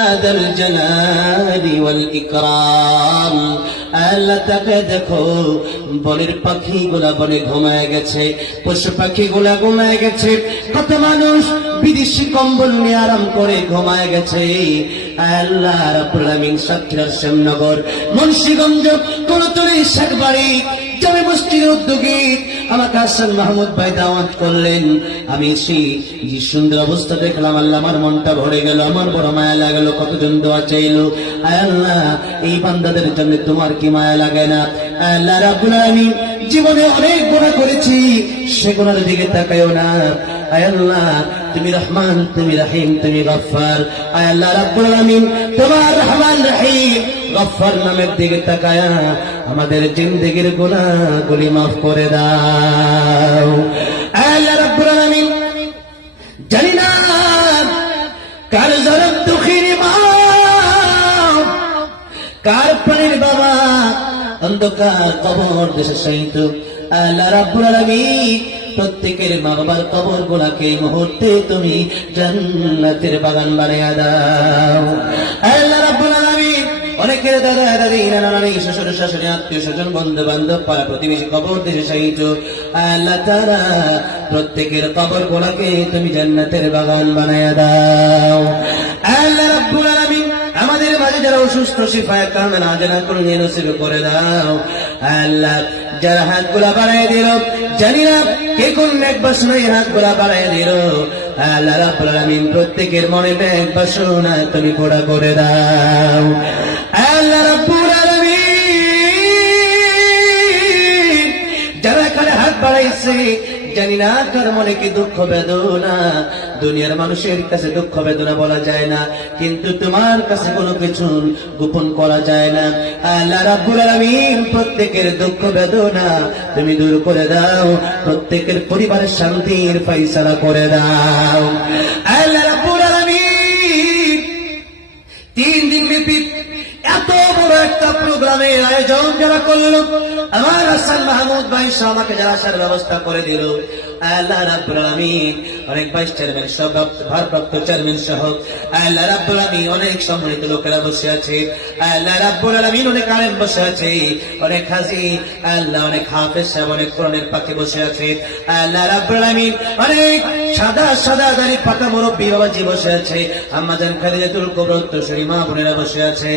হাদাল জালালি ওয়াল ইকরাম। আল্লাহ তাকে দেখো, বনের পাখিগুলা বনে ঘুমায় গেছে, পশু পাখিগুলা ঘুমায় গেছে, কত মানুষ বিদেশি কম্বল নিয়ে আরাম করে ঘুমায় গেছে। আল্লাহ রাব্বুল আলামিন সাতক্ষীরার শ্যামনগর, মুন্সিগঞ্জ, কোলতলী, শেখবাড়ি জামে মসজিদের উদ্যোগে আমাকে হাসান মাহমুদ ভাই দাওয়াত করলেন। আমি সেই যে সুন্দর অবস্থা দেখলাম, আল্লাহ আমার মনটা ভরে গেল, আমার বড় মায়া লাগলো। কতজন দোয়া চাইলো, আল্লাহ এই বান্দাদের জন্য তোমার কি মায়া লাগে না? আল্লাহ রাব্বুল আলামিন জীবনে অনেক গুনাহ করেছি, সে গুনার দিকে তাকায়ও না। আল্লাহ তুমি রহমান, তুমি রহিম, তুমি গফফার। আল্লাহ রাব্বুল আলামিন তোমার রহমান রহিম গফফার নামের দিকে তাকায়া আমাদের জিন্দেগির গুনাহগুলি মাফ করে দাও। আল্লাহ রাব্বুল আলামিন জানি না কার জরব দুঃখীর মা, কার প্রাণের বাবা অন্ধকার কবর দেশে শহীদ। আল্লাহ রাব্বুল আলামিন প্রত্যেকের মা বাবার কবর গুলাকে এই মুহূর্তে তুমি জান্নাতের বাগান বানিয়ে দাও। আল্লাহ রাব্বুল আলামিন অনেকের দাদা দাদি নানা নানি শ্বশুর শাশুড়ি আত্মীয় স্বজন বন্ধু বান্ধব পাড়া প্রতিবেশী কবর দেশে শহীদ। আল্লাহ তাআলা প্রত্যেকের কবর গুলাকে তুমি জান্নাতের বাগান বানিয়ে দাও। আল্লাহ রাব্বুল আলামিন আমাদের মাঝে যারা অসুস্থ শিফায়ে কামেল আজনা করে নসিব করে দাও। আল্লাহ যারা হাত গুলা বাড়াই দিল, জানি না কে কোন এক বাসনায় হাত গুলা বাড়াই দিল, আল্লাহ রাব্বুল আলামিন প্রত্যেকের মনে এক বাসনা তুমি পুরা করে দাও। আল্লাহ রাব্বুল আলামিন যারা এখানে হাত বাড়াইছে, জানি না কার মনে কি দুঃখ বেদনা। দুনিয়ার মানুষের কাছে দুঃখ বেদনা বলা যায় না, কিন্তু তোমার কাছে কোনো কিছু গোপন করা যায় না। আল্লাহ রাব্বুল আলামিন প্রত্যেকের দুঃখ বেদনা তুমি দূর করে দাও, প্রত্যেকের পরিবারের শান্তির ফয়সালা করে দাও। আল্লাহ রাব্বুল আলামিন 3 দিন ব্যাপী এত বড় একটা প্রোগ্রামের আয়োজন যারা করলো, আমার হাসান মাহমুদ ভাই সহ আমাকে যারা আসার ব্যবস্থা করে দিল, আল্লাহ রাব্বুল আলামিন অনেক ভাইস চেয়ারম্যান সহ ভারপ্রাপ্ত চেয়ারম্যান সহ আল্লাহ রাব্বুল আলামিন অনেক সম্মানিত লোকেরা বসে আছে। আল্লাহ রাব্বুল আলামিন অনেক আলেম বসে আছে, অনেক হাজী, আল্লাহ অনেক হাফেজ সাহেব, অনেক কোরআনের পাখি বসে আছে। আল্লাহ রাব্বুল আলামিন অনেক সাদা সাদা দাড়ি পাকা মুরব্বী বাবাজি বসে আছে, আম্মাজান খাদিজাতুল কুবরা উত্তরসূরি মা বোনেরা বসে আছে।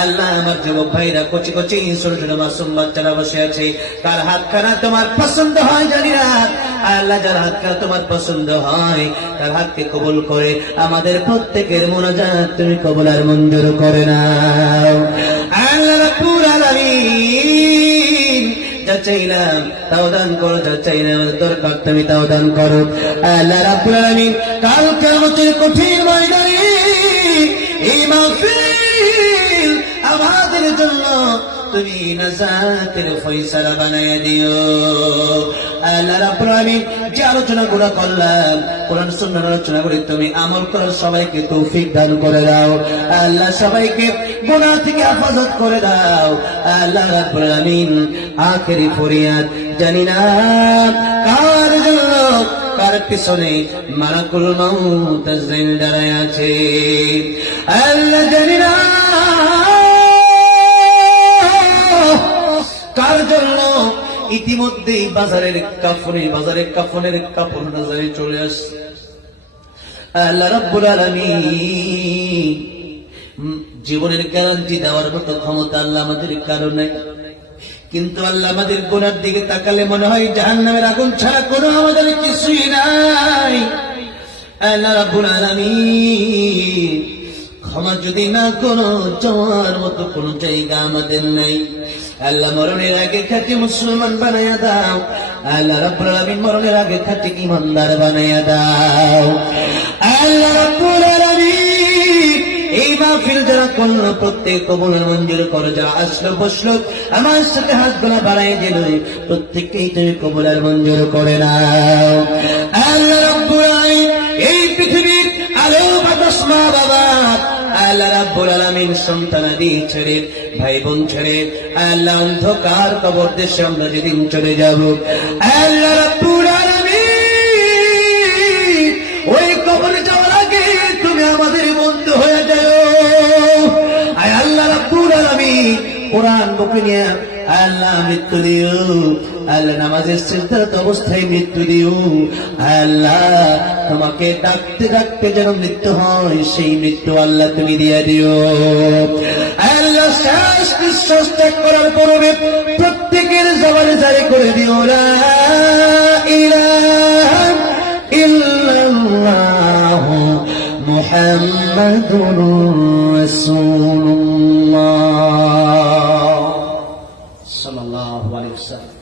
আল্লাহ আমার যুবক ভাইরা কচি কচি ছোট ছোট মাসুম বাচ্চারা বসে আছে। কার হাতখানা তোমার পছন্দ হয় জানি না, আল্লাহ যার হাতখানা তোমার পছন্দ হয় তার হাতকে কবুল করে আমাদের প্রত্যেকের মুনাজাত তুমি কবুল আর মঞ্জুর করে নাও। আল্লাহ রাব্বুল আলামিন যা চাইলাম তাও দান করো, যা চাইলাম দরকার তুমি তাও দান করো। আল্লাহ রাব্বুল আলামিন কাল কিয়ামতের কঠিন ময়দানে এই মাহফিল আমাদের জন্য তুমি নাজাতের ফয়সালা বানায়া দিও। আল্লাহ রাব্বুল আলামিন যে আলোচনাগুলো করলাম, কোরআন সুন্নাহর আলোচনা করে তুমি আমল করার সবাইকে তৌফিক দান করে দাও। আল্লাহ সবাইকে গুনাহ থেকে হেফাজত করে দাও। আল্লাহ রাব্বুল আলামিন আখেরি ফরিয়াদ, জানি না কার জন্য কার পিছনে মালাকুল মউত আজরাইল দাঁড়ায় আছে। আল্লাহ জানি না কার জন্য ইতিমধ্যেই বাজারের কাফনের কাপড় বাজারে চলে আসছে। আল্লাহ রাব্বুল আলামিন জীবনের গ্যারান্টি দেওয়ার মতো ক্ষমতা আল্লাহ আমাদের কারো নাই, কিন্তু আল্লাহ আমাদের গুনার দিকে তাকালে মনে হয় জাহান্নামের আগুন ছাড়া কোনো আমাদের কিছুই নাই। আল্লাহ রাব্বুল আলামিন ক্ষমা যদি না করো, যাওয়ার মতো কোনো জায়গা আমাদের নাই। আল্লাহ মরণের আগে খাঁটি মুসলমান বানায়া দাও। আল্লাহ রাব্বুল আলামিন মরণের আগে খাঁটি ঈমানদার বানায়া দাও। আল্লাহ রাব্বুল আলামিন এই মাহফিল যারা করলো প্রত্যেক কবুল মঞ্জুর করো, যারা আসলো বসলো আমার সাথে হাতগুলো বাড়াই দিল, প্রত্যেককেই তুমি কবুল আর মঞ্জুর করে নাও। আল্লাহ রাব্বুল আলামিন এই পৃথিবীর আলো বাতাস মা বাবা, আল্লাহ রাব্বুল আলামিন সন্তানাদি ছেড়ে ভাই বোন ছেড়ে আল্লাহ অন্ধকার কবর দেশে আমরা যেদিন চলে যাব, আল্লাহ রাব্বুল আলামিন ওই কবরে যাওয়ার আগে তুমি আমাদের বন্ধু হয়ে যাও। কোরআন বুকে নিয়ে আল্লাহ মৃত্যু দিও, আল্লাহ নামাজের সিজদারত অবস্থায় মৃত্যু দিও, আল্লাহ তোমাকে ডাকতে ডাকতে যেন মৃত্যু হয় সেই মৃত্যু আল্লাহ তুমি দিয়ে দিও। আল্লাহ শেষ নিঃশ্বাস ত্যাগ করার পূর্বে প্রত্যেকের জবানে জারি করে দিও লা ইলাহা ইল্লাল্লাহু মুহাম্মাদুর রাসূলুল্লাহ সাল্লাল্লাহু আলাইহি ওয়াসাল্লাম।